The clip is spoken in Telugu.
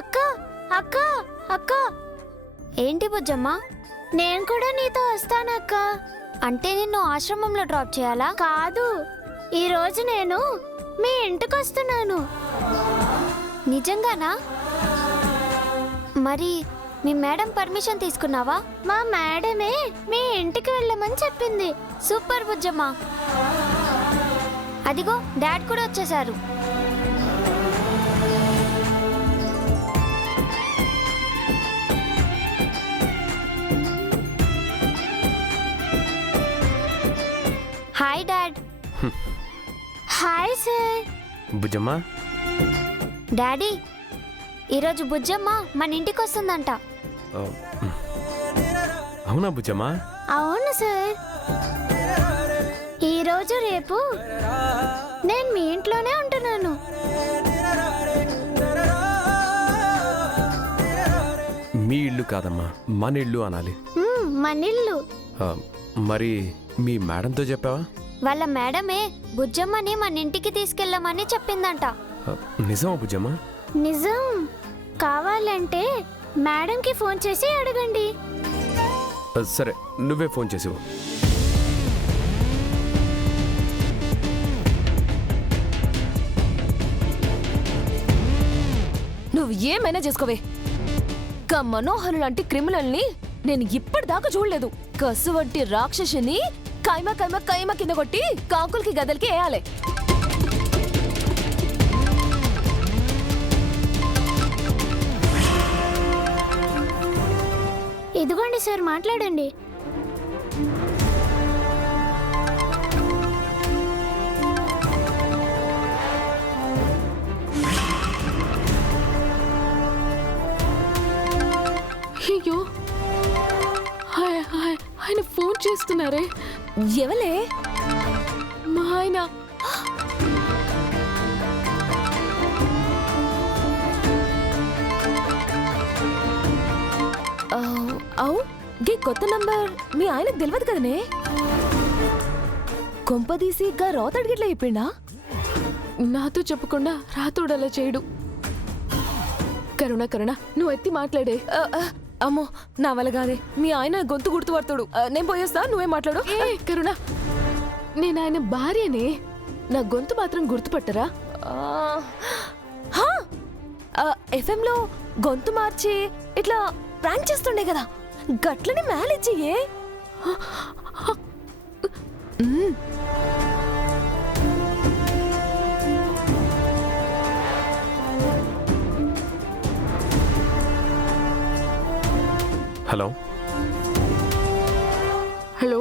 అక్క అక్క అక్క, ఏంటి బుజ్జమ్మ? నేను కూడా నీతో వస్తానక్క. అంటే నిన్ను ఆశ్రమంలో డ్రాప్ చేయాలా? కాదు, ఈరోజు నేను మీ ఇంటికి వస్తున్నాను. నిజంగానా? మరి మీ మేడం పర్మిషన్ తీసుకున్నావా? మా మేడమే మీ ఇంటికి వెళ్ళమని చెప్పింది. సూపర్ బుజ్జమ్మ. అదిగో డాడ్ కూడా వచ్చేసారు. Hi dad. Hi sir. Bujjamma, daddy, ఈరోజు బుజ్జమ్మ మన ఇంటికి వస్తుందంట. అవునా బుజ్జమ్మ? అవును సార్. ఈరోజు రేపు నేను మీ ఇంట్లోనే ఉంటున్నాను. మీ ఇల్లు కాదమ్మా, మన ఇల్లు అనాలి. మన ఇల్లు. మరి మీ మేడంతో చెప్పావా? వాళ్ళ మేడమే బుజ్జమ్మని మన ఇంటికి తీసుకెళ్ళమని చెప్పిందంట. నిజమా బుజ్జమ్మ? నిజం. కావాలంటే మేడంకి ఫోన్ చేసి అడగండి. సరే, నువ్వే ఫోన్ చేసివు. నువ్వు ఏమైనా చేసుకోవే. మనోహర్ లాంటి క్రిమినల్ని నేను ఇప్పటిదాకా చూడలేదు. కసు వంటి రాక్షసిని కైమ కైమ కైమ కింద కొట్టి కాకులకి గదలకి వేయాలి. ఇదిగోండి సార్, మాట్లాడండి. అయ్యో, ఆయన ఫోన్ చేస్తున్నారే. ఎవలే? మా ఆయన. అవు, గీ కొత్త నంబర్ మీ ఆయనకు తెలియదు కదనే. కొంపదీసి గా రాతడిగిట్లా చెప్పిండా? నాతో చెప్పకుండా రాతోడు అలా చేయడు. కరుణ కరుణ, నువ్వు ఎత్తి మాట్లాడే. అమ్మో, నా వల్ల కాదే. మీ ఆయన గొంతు గుర్తుపడతాడు. నేను పోయేస్తా, నువ్వే మాట్లాడు. కరుణ, నేను ఆయన భార్యనే. నా గొంతు మాత్రం గుర్తుపట్టరా? ఎఫ్ఎంలో గొంతు మార్చి ఇట్లా ప్రాంక్ చేస్తుండే కదా, గట్లని మేనేజ్ చెయ్యే. Hello hello